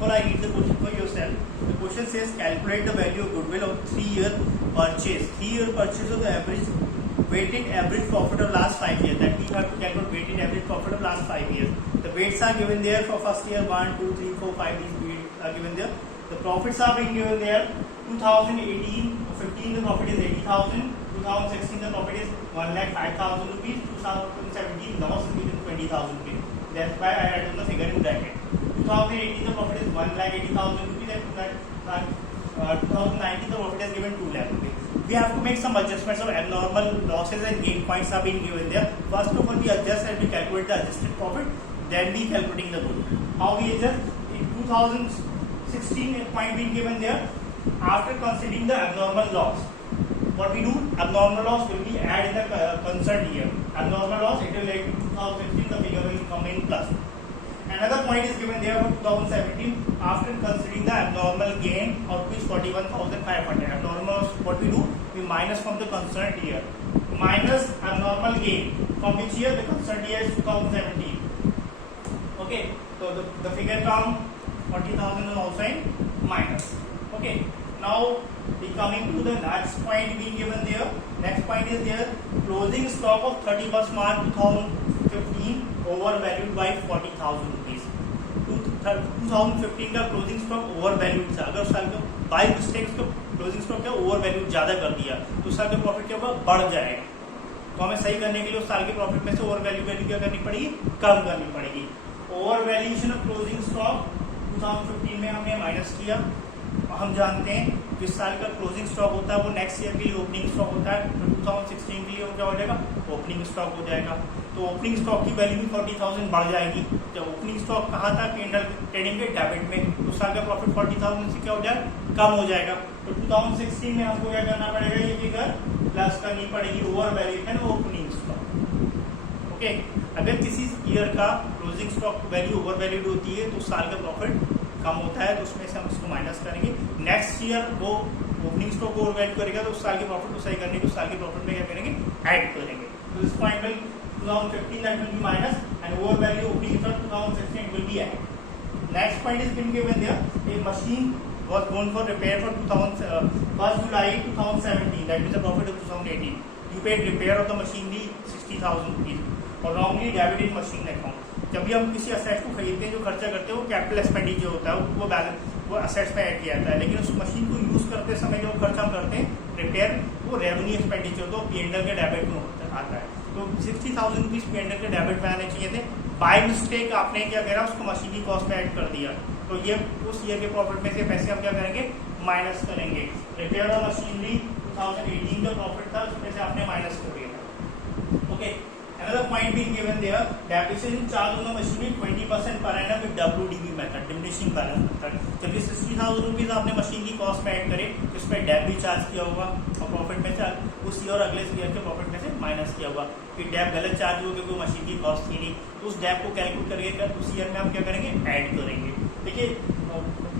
of all, I read the question for yourself. The question says calculate the value of goodwill of 3-year purchase. 3-year purchase of the average weighted average profit of last 5 years. That we have to calculate weighted average profit of last 5 years. The weights are given there for first year 1, 2, 3, 4, 5. These weights are given there. The profits are being given there. 2018 or 15 the profit is 80,000. 2016 the profit is 1,05,000 rupees. 2017 loss is given 20,000 rupees. That's why I write on the figure in bracket. 2018 the profit is 1,80,000 rupees and 2019 the profit is given 2 lakh rupees. We have to make some adjustments of abnormal losses and gain points are being given there. First of all, we adjust and we calculate the adjusted profit. Then we calculating the goodwill. How we adjust? In 2016 point being given there. After considering the abnormal loss, what we do? Abnormal loss will be add in the concerned year. Abnormal loss, it will like 2016 the figure will come in plus. Another point is given there for 2017 after considering the abnormal gain of which 41,500. Abnormal loss, what we do? We minus from the concerned year. Minus abnormal gain from which year? The concerned year is 2017. Okay, so the figure come 40,000 is also in minus. Okay, now we coming to the next point being given there. Next point is there closing stock of 31st March 2015 overvalued by 40,000 rupees. 2015 का closing stock overvalued था. अगर साल का by mistake उसका closing stock क्या overvalued ज्यादा कर दिया तो साल का प्रॉफिट क्या होगा? बढ़ जाएगा. तो हमें सही करने के लिए उस साल के प्रॉफिट में से ओवरवैल्यू वैल्यू क्या करनी पड़ेगी? कम करनी पड़ेगी. ओवरवैल्यूएशन ऑफ क्लोजिंग स्टॉक 2015 में हमने माइनस किया. हम जानते हैं जिस साल का क्लोजिंग स्टॉक होता है वो नेक्स्ट ईयर के लिए ओपनिंग स्टॉक होता है. तो 2016 के लिए क्या हो जाएगा? ओपनिंग स्टॉक हो जाएगा. तो ओपनिंग स्टॉक की वैल्यू भी 40,000 बढ़ जाएगी. जब ओपनिंग स्टॉक कहाँ था? P&L ट्रेडिंग के डेबिट में. तो साल का प्रॉफिट 40,000 से क्या हो जाएगा? कम हो जाएगा. तो 2016 में हमको क्या करना पड़ेगा? ये फिगर प्लस करनी पड़ेगी ओवरवैल्यूएशन ओपनिंग स्टॉक. ओके, अगर किसी ईयर का क्लोजिंग स्टॉक वैल्यू ओवरवैल्यूड होती है तो साल का प्रॉफिट कम होता है तो उसमें से हम इसको माइनस करेंगे. नेक्स्ट ईयर वो ओपनिंग स्टॉक को ओवरवैल्यू करेगा तो उस साल के प्रॉफिट को सही करने के उस साल के प्रॉफिट में क्या करेंगे? ऐड करेंगे. तो this point will 2015 that will be minus and overvalue opening stock 2016 it will be added. Next point is been given there. A machine was gone for repair for 1st July 2017. That means the profit of 2018. You paid repair of the machinery 60,000 rupees और wrongly debited machine account. जब भी हम किसी asset को खरीदते हैं जो खर्चा करते हैं वो कैपिटल एक्सपेंडिचर होता है वो बैलेंस वो असेट्स में ऐड किया जाता है. लेकिन उस मशीन को यूज करते समय जो खर्चा हम करते हैं रिपेयर वो रेवेन्यू एक्सपेंडिचर तो P&L के डेबिट में आता है. तो 60,000 रुपीज P&L के डेबिट में आने चाहिए थे. बाय मिस्टेक आपने क्या करा? उसको मशीन की कॉस्ट में ऐड कर दिया. तो ये उस ईयर के प्रॉफिट में से पैसे हम क्या करेंगे? माइनस करेंगे. रिपेयर और मशीनरी 2018 का प्रॉफिट था उसमें से आपने माइनस कर दिया. Okay, another point being given there, depreciation charge on the machinery 20% per annum with WDV method, diminishing balance method. जब ये 60,000 रुपीज आपने मशीन की कॉस्ट में ऐड करे तो इस पर डेप भी चार्ज किया होगा और प्रॉफिट में से उस ईयर और अगले ईयर के प्रॉफिट में से माइनस किया होगा. फिर डेप गलत चार्ज हो क्योंकि मशीन की कॉस्ट थी नहीं तो उस डेप को कैलकुलेट करके उस ईयर में हम क्या करेंगे? ऐड करेंगे. देखिए,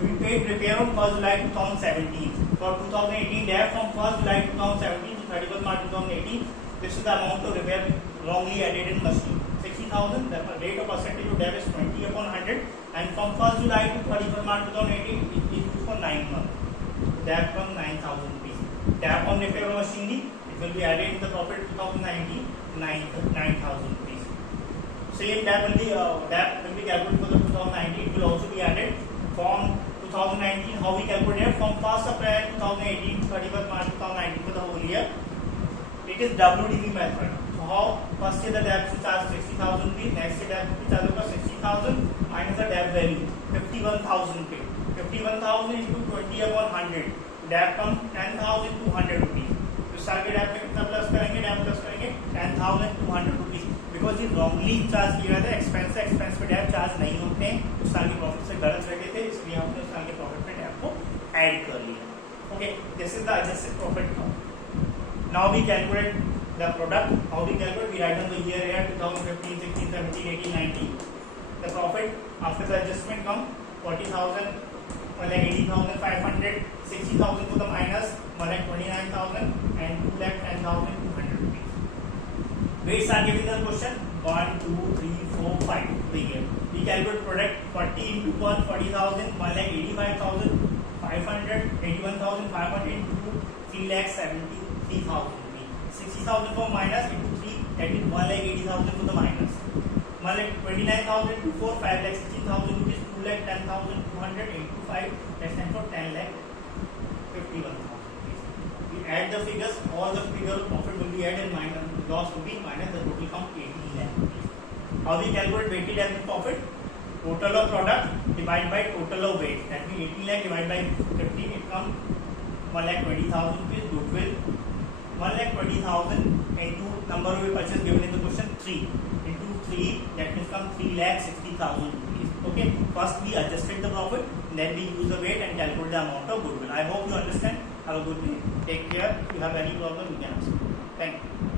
we paid repair on 1st July 2017 for 2018 debt from 1st July 2017 to 31st March 2018. This is the amount of repair wrongly added in machine. 60,000. The rate of percentage of debt is 20 upon 100. And from 1st July to 31st March 2018, it is used for 9 months. Debt from 9,000 rupees. Debt on repair of machinery, it will be added in the profit 2019, 9,000 rupees. Same debt will be calculated for the 2019. It will also be added from 2019. How we calculate it? From 1st April 2018 to 31st March 2019 for the whole year. It is WDV method. So how? First year the debt is charged 60,000 rupees. Next year debt is charged over 60,000 minus the debt value 51,000 rupees. 51,000 into 20 upon 100. Debt comes 10,200 rupees. तो साल के Depp में कितना plus करेंगे? Debt plus करेंगे 10,200 rupees. Because ये wrongly charge किया गया था. एक्सपेंस पे डेप चार्ज नहीं होते हैं. उस साल के प्रॉफिट से गलत रखे थे इसलिए हमने उस साल के प्रॉफिट पे डेप को ऐड कर लिया. Okay, this is the adjusted profit count. Now we calculate the product. How we calculate? We write down the year here 2015, 16, 17, 18, 19. The profit after the adjustment come 40,000, 1,80,500, 60,000 for the minus, 1,29,000 and 2,10,200 rupees. Weights are given in the question. 1 2 3 4 5 देखिए we calculate product 40 into 1 40,000 1,85,500 81,500 into 3,73,000 60,000 for minus into 3 that is 1,80,000 for the minus 1,29,000 to 4 5,16,000 rupees 2,10,200 into 5 that stands for 10,51,000 we add the figures all the figure profit will be added minus loss will be minus the total come 18 lakh rupees. How we calculate weighted average profit? Total of product divided by total of weight. That means 18 lakh divided by 15 it comes 1,20,000 rupees goodwill 1,20,000 into number we purchase given in the question 3 into 3 that means come 3,60,000 rupees. Okay, first we adjusted the profit then we use the weight and calculate the amount of goodwill. I hope you understand. Have a good day. Take care. If you have any problem you can ask. Thank you.